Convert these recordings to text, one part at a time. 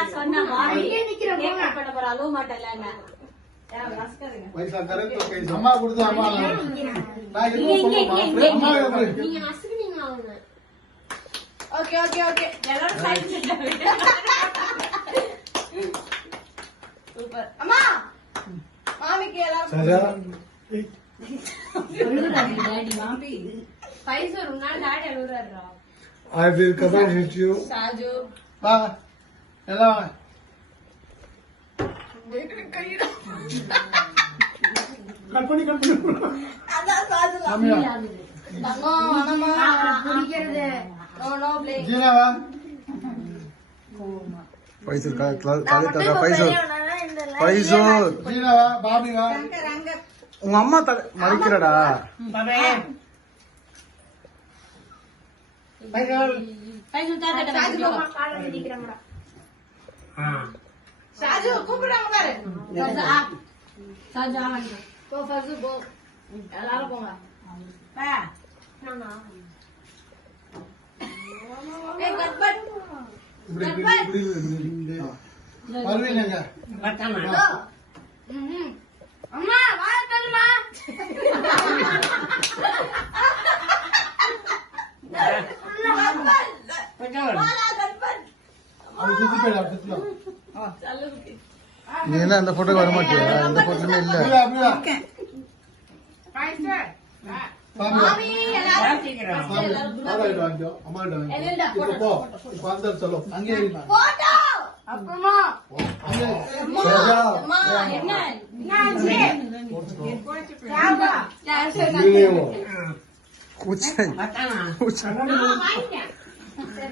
இப்பதான் சொன்ன மாதிரி கேக் பண்ண போற அளவு மாட்டல பைசா கரெக்ட் ஓகே அம்மா கொடுத்து அம்மா நான் நான் இங்க, இங்க, இருக்க அம்மா. நீங்க நசுக்குனீங்க அவங்க? ஓகே ஓகே ஓகே எல்லாரும் சைடு சூப்பர் அம்மா! மாமிக்கு எல்லாரும் சரியா பைசா ஒரு நாள் டாடி அழுகுறாருடா I will commend you. Saju. வா எல்லாம். கட் பண்ணி கட் பண்ணி ஜீனாவா? பைசல் காலி தர பைசல் பைசல் ஜீனாவா? பாபிவா ரங்க உங்க அம்மா தலை மறிக்கிறடா. பைசா தாத்தா சாஜு கூப்பிடுறாங்க பாரு. சாஜா. போ ஃபர்ஸ்ட் போ. எல்லாரும் போங்க. பா. ஏய் கட் பட் இப்படி இப்படி இப்படி இப்படி இப்படி. வருவீங்க ம்ம். அம்மா வா தள்ளுமா. அது சுத்தி போயிடா சுத்தி நீ என்ன அந்த போட்டோக்கு வர மாட்டியா? இந்த போட்டோமே இல்ல. அந்த உச்சை உச்சை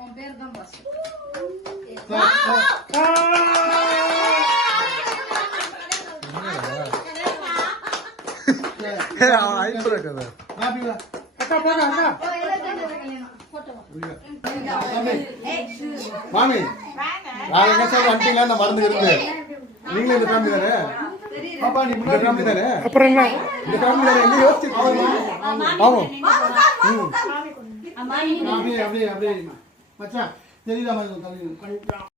உன் பேர் தான் பாஸ் மாமி என்ன சொல்ல வந்துட்டீங்களா நான் மறந்து இருந்து நீங்களும் இந்த ஃபேமிலி தானே பாப்பா நீ முன்னாடி ஃபேமிலி தானே அப்புறம் என்ன இந்த ஃபேமிலி தானே எங்க யோசிச்சு ஆமாம் அம்மா நீங்க அப்படியே அப்படியே அப்படியே மச்சான் தெரியுதா மாதிரி